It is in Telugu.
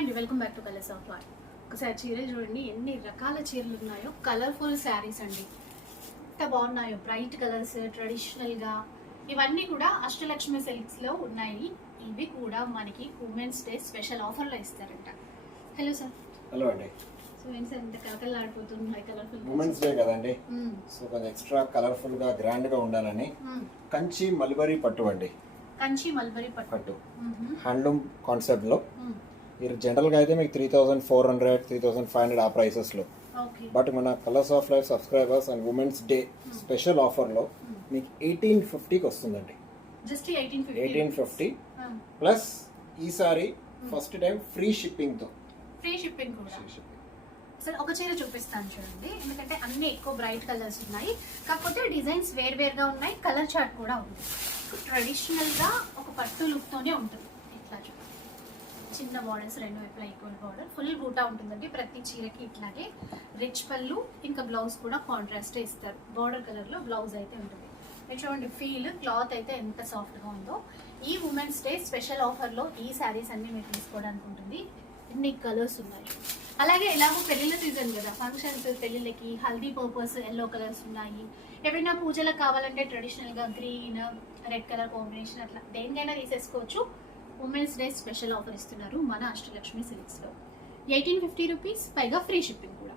And welcome back to colours of life. ఒకసారి చీరలు చూడండి, ఎన్ని రకాల చీరలు ఉన్నాయో. కలర్ఫుల్ శారీస్ అండి, ఎంత బాగున్నాయో. బ్రైట్ కలర్స్, ట్రెడిషనల్గా, ఇవన్నీ కూడా అష్టలక్ష్మి సిల్క్స్లో ఉన్నాయి. ఇవి కూడా మనకి ఉమెన్స్ డే స్పెషల్ ఆఫర్లో ఇస్తారంట. Hello sir. హలో అండి. సో ఏంటి సార్ ఇంత కలకలాడిపోతున్నాయి? కలర్ఫుల్ ఉమెన్స్ డే కదండి, సో కొంచెం ఎక్స్ట్రా కలర్ఫుల్ గా గ్రాండ్ గా ఉండాలని కంచి మల్బరీ పట్టు అండి. కంచి మల్బరీ పట్టు హ్యాండ్లూమ్ కాన్సెప్ట్ లో. మీరు జనరల్ గా అయితే మీకు 3400 3500 ఆ ప్రైసెస్ లో, బట్ మన colours of life subscribers and women's day special offer లో మీకు 1850కి వస్తుందండి. జస్ట్ 1850 ప్లస్ ఈసారి ఫస్ట్ టైం ఫ్రీ షిప్పింగ్ తో. ఫ్రీ షిప్పింగ్ కూడా. సరే ఒక చీర చూపిస్తాను చూడండి, ఎందుకంటే అన్ని ఎక్కువ బ్రైట్ కలర్స్ ఉన్నాయి, కాకపోతే డిజైన్స్ వేరువేరుగా ఉన్నాయి, కలర్ చార్ట్ కూడా ఉంది. ట్రెడిషనల్ గా ఒక పట్టు లుక్ తోనే ఉంటుంది. ఇట్లా చూడండి, చిన్న బార్డర్స్, రెండు వైపులా ఈక్వల్ బార్డర్, ఫుల్ బూటా ఉంటుందండి ప్రతి చీరకి. ఇట్లాగే రిచ్ పళ్ళు, ఇంకా బ్లౌజ్ కూడా కాంట్రాస్ట్ ఇస్తారు. బార్డర్ కలర్ లో బ్లౌజ్ అయితే ఉంటుంది. మీరు చూడండి, ఫీల్ క్లాత్ అయితే ఎంత సాఫ్ట్ గా ఉందో. ఈ ఉమెన్స్ డే స్పెషల్ ఆఫర్ లో ఈ శారీస్ అన్ని మీరు తీసుకోవడానికి ఉంటుంది. ఎన్ని కలర్స్ ఉన్నాయి. అలాగే ఎలాగో పెళ్లిళ్ళ సీజన్ కదా, ఫంక్షన్స్, పెళ్లిళ్ళకి హల్దీ పర్పస్ ఎల్లో కలర్స్ ఉన్నాయి. ఏమైనా పూజలకు కావాలంటే ట్రెడిషనల్ గా గ్రీన్, రెడ్ కలర్ కాంబినేషన్, అట్లా దేనికైనా తీసేసుకోవచ్చు. ఉమెన్స్ డే స్పెషల్ ఆఫర్ ఇస్తున్నారు మన అష్టలక్ష్మి సిల్క్స్ లో. 1850 రూపీస్, పైగా ఫ్రీ షిప్పింగ్ కూడా.